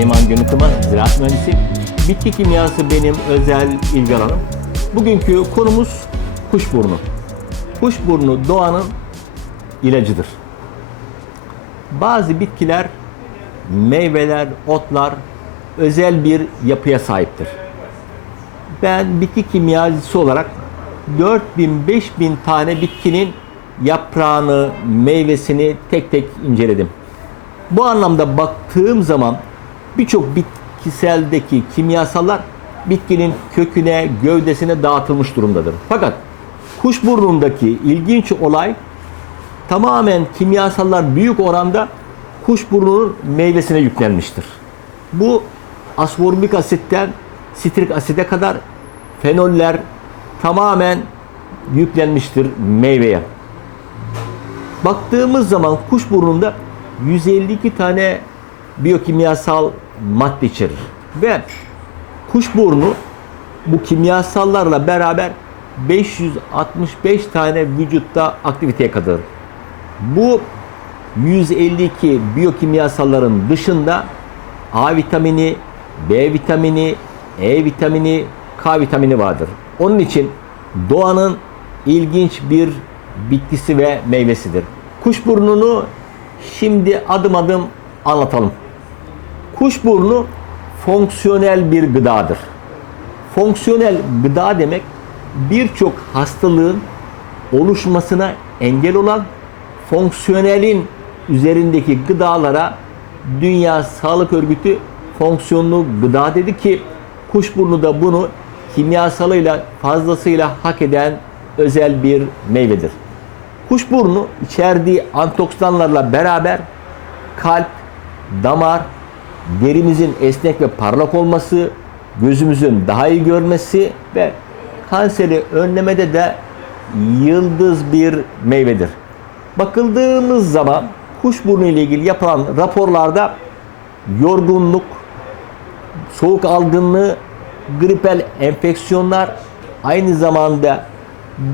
Süleyman Gönütüman, ziraat mühendisi. Bitki kimyası benim özel ilgi alanım. Bugünkü konumuz kuşburnu. Kuşburnu doğanın ilacıdır. Bazı bitkiler, meyveler, otlar özel bir yapıya sahiptir. Ben bitki kimyacısı olarak 4000-5000 tane bitkinin yaprağını, meyvesini tek tek inceledim. Bu anlamda baktığım zaman birçok bitkiseldeki kimyasallar bitkinin köküne, gövdesine dağıtılmış durumdadır. Fakat kuşburnundaki ilginç olay tamamen kimyasallar büyük oranda kuşburnunun meyvesine yüklenmiştir. Bu asforbik asitten sitrik aside kadar fenoller tamamen yüklenmiştir meyveye. Baktığımız zaman kuşburnunda 152 tane biyokimyasal madde içerir. Ve kuşburnu bu kimyasallarla beraber 565 tane vücutta aktiviteye katılır. Bu 152 biyokimyasalların dışında A vitamini, B vitamini, E vitamini, K vitamini vardır. Onun için doğanın ilginç bir bitkisi ve meyvesidir. Kuşburnunu şimdi adım adım anlatalım. Kuşburnu fonksiyonel bir gıdadır. Fonksiyonel gıda demek birçok hastalığın oluşmasına engel olan fonksiyonelin üzerindeki gıdalara Dünya Sağlık Örgütü fonksiyonlu gıda dedi ki kuşburnu da bunu kimyasalıyla fazlasıyla hak eden özel bir meyvedir. Kuşburnu içerdiği antioksidanlarla beraber kalp, damar, derimizin esnek ve parlak olması, gözümüzün daha iyi görmesi ve kanseri önlemede de yıldız bir meyvedir. Bakıldığımız zaman kuşburnu ile ilgili yapılan raporlarda yorgunluk, soğuk algınlığı, gripel enfeksiyonlar, aynı zamanda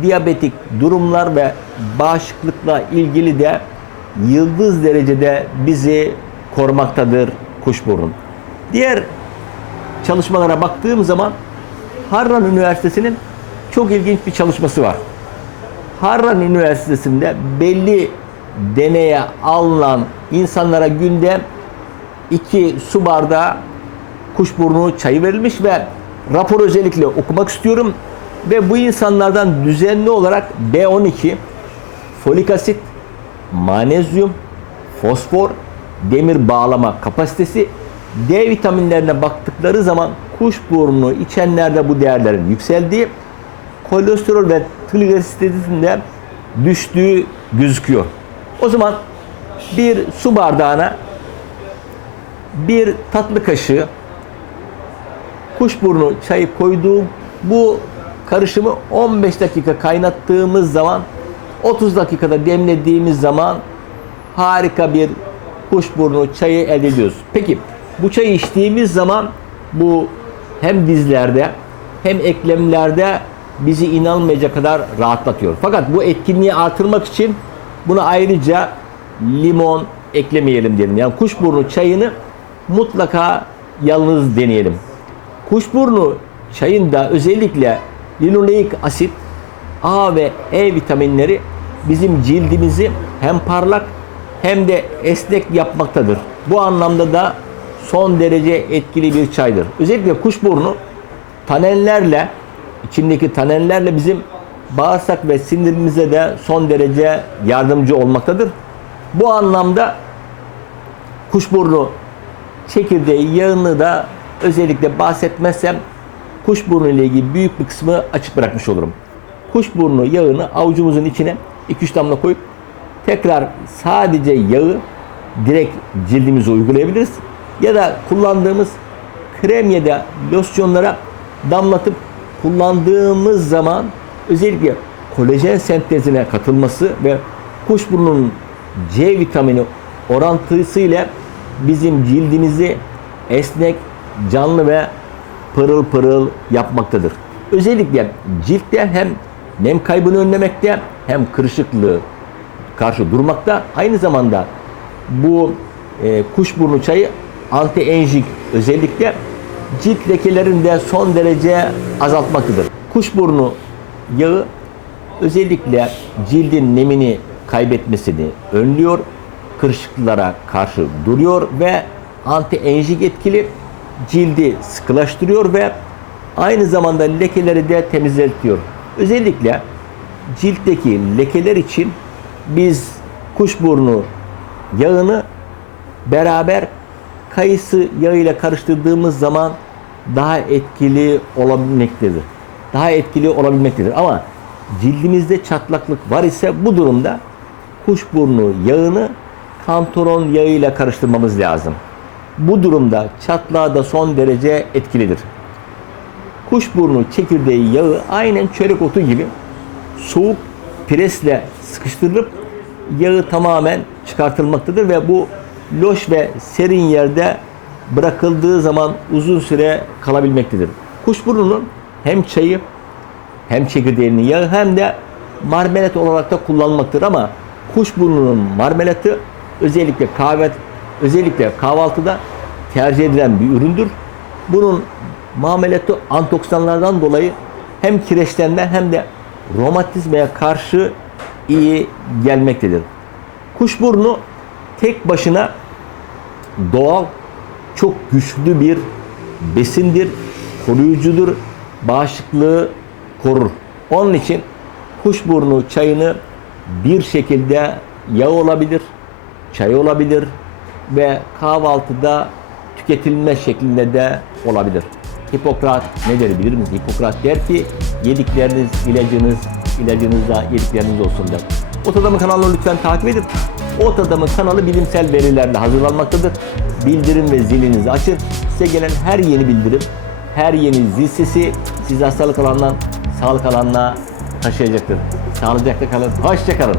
diyabetik durumlar ve bağışıklıkla ilgili de yıldız derecede bizi korumaktadır kuşburnu. Diğer çalışmalara baktığım zaman Harran Üniversitesi'nin çok ilginç bir çalışması var. Harran Üniversitesi'nde belli deneye alınan insanlara günde 2 su bardağı kuşburnu çayı verilmiş ve rapor özellikle okumak istiyorum. Ve bu insanlardan düzenli olarak B12, folik asit, manezyum, fosfor, demir bağlama kapasitesi, D vitaminlerine baktıkları zaman kuşburnu içenlerde bu değerlerin yükseldiği, kolesterol ve trigliseridin de düştüğü gözüküyor. O zaman bir su bardağına bir tatlı kaşığı kuşburnu çayı koyduğum bu karışımı 15 dakika kaynattığımız zaman 30 dakikada demlediğimiz zaman harika bir kuşburnu çayı elde ediyoruz. Peki bu çayı içtiğimiz zaman bu hem dizlerde hem eklemlerde bizi inanmayacak kadar rahatlatıyor. Fakat bu etkinliği artırmak için buna ayrıca limon eklemeyelim diyelim. Yani kuşburnu çayını mutlaka yalnız deneyelim. Kuşburnu çayında özellikle linoleik asit, A ve E vitaminleri bizim cildimizi hem parlak hem de esnek yapmaktadır. Bu anlamda da son derece etkili bir çaydır. Özellikle kuşburnu tanenlerle, içindeki tanenlerle bizim bağırsak ve sindirimize de son derece yardımcı olmaktadır. Bu anlamda kuşburnu çekirdeği, yağını da özellikle bahsetmezsem kuşburnu ile ilgili büyük bir kısmı açık bırakmış olurum. Kuşburnu yağını avucumuzun içine 2-3 damla koyup tekrar sadece yağı direkt cildimize uygulayabiliriz. Ya da kullandığımız krem ya da losyonlara damlatıp kullandığımız zaman özellikle kolajen sentezine katılması ve kuşburnunun C vitamini orantısıyla bizim cildimizi esnek, canlı ve pırıl pırıl yapmaktadır. Özellikle ciltte hem nem kaybını önlemekte hem kırışıklığı karşı durmakta. Aynı zamanda bu e, kuşburnu çayı anti-aging özellikle cilt lekelerini de son derece azaltmaktadır. Kuşburnu yağı özellikle cildin nemini kaybetmesini önlüyor, kırışıklıklara karşı duruyor ve anti-aging etkili cildi sıkılaştırıyor ve aynı zamanda lekeleri de temizletiyor. Özellikle ciltteki lekeler için biz kuşburnu yağını beraber kayısı yağıyla karıştırdığımız zaman daha etkili olabilmektedir. Daha etkili olabilmektedir. Ama cildimizde çatlaklık var ise bu durumda kuşburnu yağını kantaron yağıyla karıştırmamız lazım. Bu durumda çatlağı da son derece etkilidir. Kuşburnu çekirdeği yağı aynen çörek otu gibi soğuk presle sıkıştırılıp yağı tamamen çıkartılmaktadır ve bu loş ve serin yerde bırakıldığı zaman uzun süre kalabilmektedir. Kuşburnunun hem çayı hem çekirdeğinin yağı hem de marmelat olarak da kullanılmaktadır ama kuşburnunun marmelatı özellikle kahve özellikle kahvaltıda tercih edilen bir üründür. Bunun marmelatı antioksidanlardan dolayı hem kireçlenme hem de romatizmaya karşı iyi gelmektedir. Kuşburnu tek başına doğal, çok güçlü bir besindir, koruyucudur, bağışıklığı korur. Onun için kuşburnu çayını bir şekilde yağ olabilir, çay olabilir ve kahvaltıda tüketilme şeklinde de olabilir. Hipokrat ne der bilir misiniz? Hipokrat der ki yedikleriniz ilacınız, ilacınız da yedikleriniz olsun der. Ot Adamı kanalını lütfen takip edin. Ot Adamı kanalı bilimsel verilerle hazırlanmaktadır. Bildirim ve zilinizi açın. Size gelen her yeni bildirim, her yeni zil sesi sizi hastalık alanından sağlık alanına taşıyacaktır. Sağlıcakla kalın, hoşça kalın.